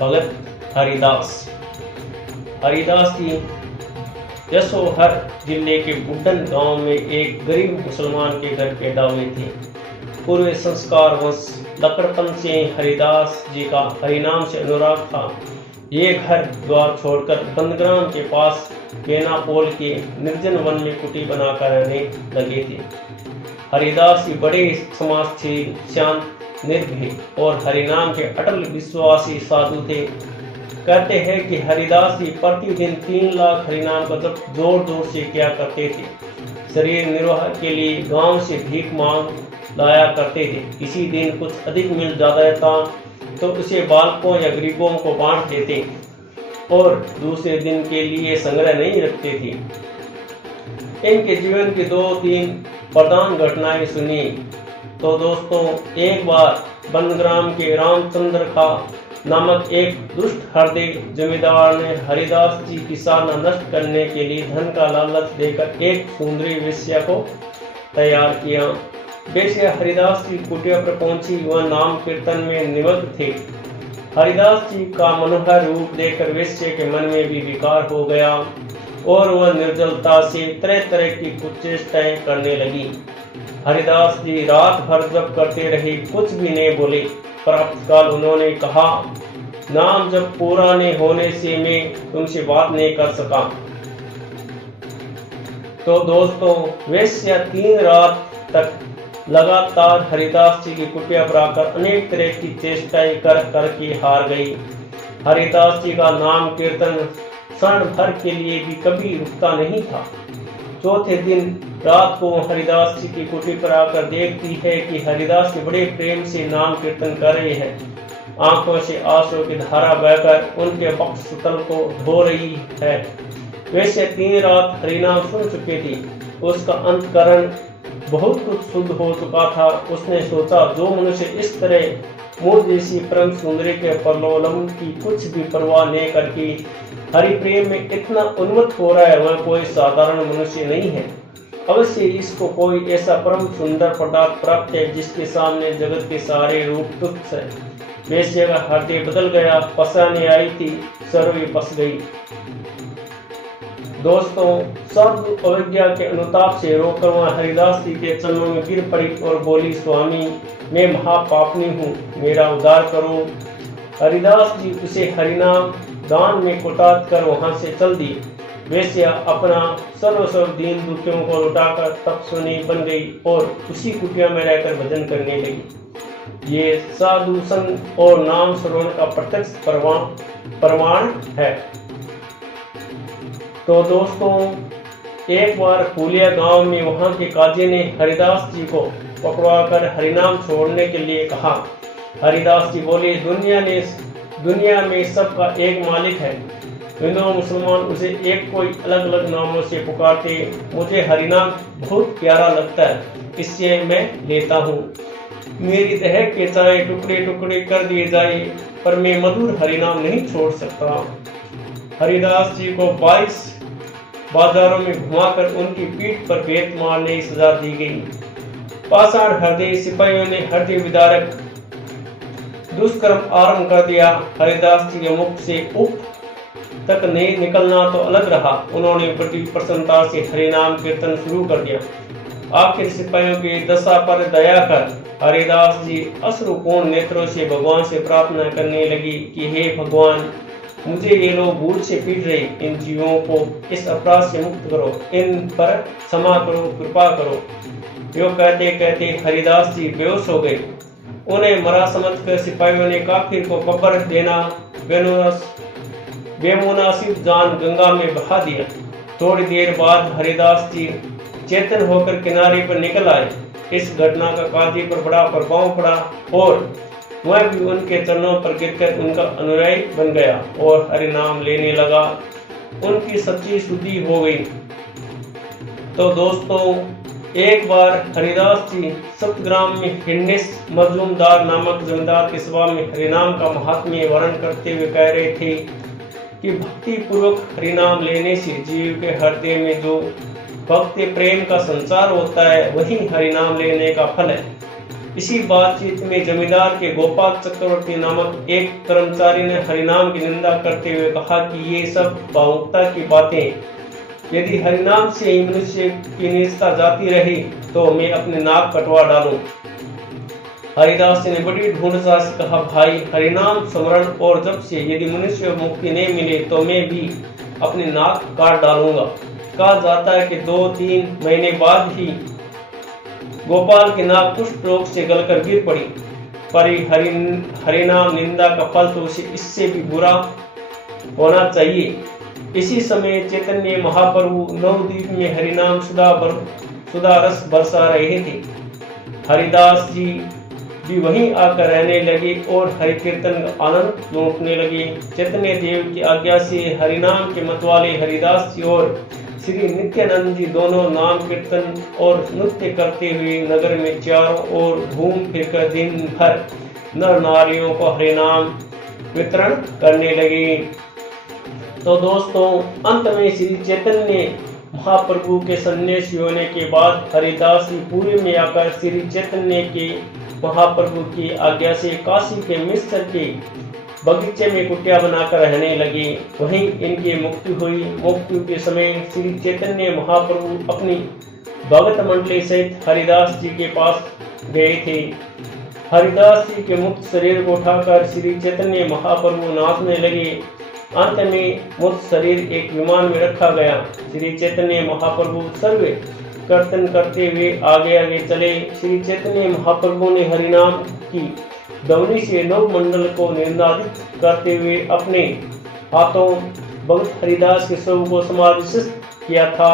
भगत हरिदास। हरिदास जी जसोहर जिले के बुड्ढन गांव में एक गरीब मुसलमान के घर पैदा हुए थे। पूर्व संस्कार वंश लकड़पन से हरिदास जी का हरिनाम से अनुराग था। ये घर द्वार छोड़कर बंदग्राम के पास बेनापोल के निर्जन वन में कुटी बनाकर रहने लगे थे। हरिदास जी बड़े समाजशील, शांत, निर्भय और हरिनाम के अटल विश्वासी साधु थे। कहते हैं कि हरिदास जी प्रतिदिन 3 लाख हरिनाम का जप जोर जोर से किया करते थे। शरीर निर्वाह के लिए गांव से भीख मांग लाया करते थे। किसी दिन कुछ अधिक मिल जाता तो उसे बालकों या गरीबों को बांट देते और दूसरे दिन के लिए संग्रह नहीं रखते थे। इनके जीवन की 2-3 प्रधान घटनाएं सुनी तो दोस्तों, एक बार बंदग्राम के रामचंद्र खा नामक एक दुष्ट हृदय जमींदार ने हरिदास जी की साधना नष्ट करने के लिए धन का लालच देकर एक सुंदरी वेश्या को तैयार किया। वेश्या हरिदास जी कुटिया पर पहुंची, वह नाम कीर्तन में निमग्न थे। हरिदास जी का मनोहर रूप देखकर वेश्या के मन में भी विकार हो गया और वह निर्जलता से तरह तरह की कुचेष्टाएं करने लगी। हरिदास जी रात भर जप करते रहे, कुछ भी नहीं बोले। प्रातःकाल उन्होंने कहा, नाम जब पूरा नहीं होने से मैं तुमसे बात नहीं कर सका। तो दोस्तों, वेश्या 3 रात तक लगातार हरिदास जी की कुटिया पर आकर अनेक तरह की चेष्टाएं कर करके हार गई। हरिदास जी का नाम कीर्तन क्षण भर के लिए भी कभी रुकता नहीं था। चौथे दिन रात को हरिदास जी की कुटी पर आकर देखती है कि हरिदास जी बड़े प्रेम से नाम कीर्तन कर रहे हैं। आंखों से आंसू की धारा बहकर उनके वक्षस्थल को धो रही है। वैसे 3 रात हरिनाम सुन चुके थी। उसका अंतकरण बहुत कुछ शुद्ध हो चुका था। उसने सोचा, जो मनुष्य इस तरह मुझ जैसी परम सुंदरी के प्रलोभन की कुछ भी परवाह नहीं करके हरि प्रेम में इतना उन्मत्त हो रहा है, वह कोई साधारण मनुष्य नहीं है। अवश्य इसको कोई ऐसा परम सुंदर पदार्थ प्राप्त है जिसके सामने जगत के सारे रूप तुच्छ है। वेश्या का हृदय बदल गया। पसाने आई थी, सर्वे पस गई। दोस्तों, सब अवज्ञा के अनुताप से रोकर वह हरिदास जी के चरणों में गिर पड़ी और बोली, स्वामी, मैं महापापनी हूँ, मेरा उद्धार करो। हरिदास जी उसे हरिनाम दान में कुटात कर वहां से चल दी। वेश्या अपना सर्व दीन दुखियों को लुटाकर तपस्विनी बन गई और उसी कुटिया में रहकर भजन करने लगी। ये साधु संग और नाम श्रवण का प्रत्यक्ष प्रमाण है। तो दोस्तों, एक बार फूलिया गांव में वहां के काजी ने हरिदास जी को पकड़वाकर हरिनाम छोड़ने के लिए कहा। हरिदास जी बोले, दुनिया में सबका एक मालिक है। हिंदू मुसलमान उसे एक कोई अलग अलग नामों से पुकारते। मुझे हरिनाम बहुत प्यारा लगता है, इससे मैं लेता हूँ। मेरी देह के चाहे टुकड़े टुकड़े कर दिए जाए, पर मैं मधुर हरिनाम नहीं छोड़ सकता। हरिदास जी को 22 बाजारों में घुमाकर उनकी पीठ पर बेत मारने की सजा दी गई। पाषाण हृदय सिपाहियों ने हृदय विदारक दुष्कर्म आरंभ कर दिया। हरिदास जी के मुख से उफ तक नहीं निकलना तो अलग रहा। उन्होंने बड़ी प्रसन्नता से हरिनाम कीर्तन शुरू कर दिया। आखिर सिपाहियों की दशा पर दया कर हरिदास जी अश्रुपूर्ण नेत्रों से भगवान से प्रार्थना करने लगी कि हे भगवान, मुझे ये लोग भूल से पीट रहे, इन जीवों को इस अपराध से मुक्त करो, इन पर क्षमा करो, कृपा करो। यो कहते कहते हरिदास जी बेहोश हो गए। उन्हें मरा समझकर सिपाहियों ने काफिर को कब्र देना बेमुनासिब जान गंगा में बहा दिया। थोड़ी देर बाद हरिदास जी चेतन होकर किनारे पर निकल आए। इस घटना का काजी पर बड़ा प्रभाव पड़ा और वह भी उनके चरणों पर गिरकर उनका अनुयायी बन गया और हरिनाम लेने लगा। उनकी सच्ची शुद्धि हो गई। तो दोस्तों, एक बार हरिदास जी सतग्राम में हिंडिस मजूमदार नामक जमींदार की सभा में हरिनाम का महात्म्य वर्णन करते हुए कह रहे थे कि भक्ति पूर्वक हरिनाम लेने से जीव के हृदय में जो भक्ति प्रेम का संचार होता है, वही हरिनाम लेने का फल है। इसी बातचीत में जमींदार के गोपाल चक्रवर्ती नामक एक कर्मचारी ने हरिनाम की निंदा करते हुए कहा कि ये सब भावुकता की बातें, यदि हरिनाम से ही मनुष्य की नीचता जाती रही तो मैं अपने नाक कटवा डालूं। हरिदास जी ने बड़ी ढूंढता से कहा, भाई हरिनाम स्मरण और जब से यदि मनुष्य मुक्ति नहीं मिले तो मैं भी अपनी नाक काट डालूंगा। कहा जाता है कि 2-3 महीने बाद ही गोपाल की नाक कुष्ठ रोग से गलकर गिर पड़ी। पर हरिनाम निंदा का फल तो उसे इससे भी बुरा होना चाहिए। इसी समय चैतन्य महाप्रभु नवद्वीप में हरिनाम सुधा रस बरसा रहे थे। हरिदास जी भी वहीं आकर रहने लगे और हरि कीर्तन का आनंद लूटने लगे। चैतन्य देव की आज्ञा से हरिनाम के मतवाले हरिदास जी और श्री नित्यानंद जी दोनों नाम कीर्तन और नृत्य करते हुए नगर में चारों ओर घूम फिरकर दिन भर नर नारियों को हरिनाम वितरण करने लगे। तो दोस्तों, अंत में श्री चैतन्य महाप्रभु के सन्यासी होने के बाद हरिदास जी पुरी में आकर श्री चैतन्य के महाप्रभु की आज्ञा से काशी के मिस्र के बगीचे में कुटिया बनाकर रहने लगे। वहीं इनकी मुक्ति हुई। मुक्ति के समय श्री चैतन्य महाप्रभु अपनी भगत मंडली सहित हरिदास जी के पास गए थे। हरिदास जी के मुक्त शरीर को उठाकर श्री चैतन्य महाप्रभु नाचने लगे। अंत में मुक्त शरीर एक विमान में रखा गया। श्री चैतन्य महाप्रभु सर्व कीर्तन करते हुए आगे आगे चले। श्री चैतन्य महाप्रभु ने हरिनाम की ध्वनि से नव मंडल को निनादित करते हुए अपने हाथों भगत हरिदास के शव को समाधिस्थ किया था।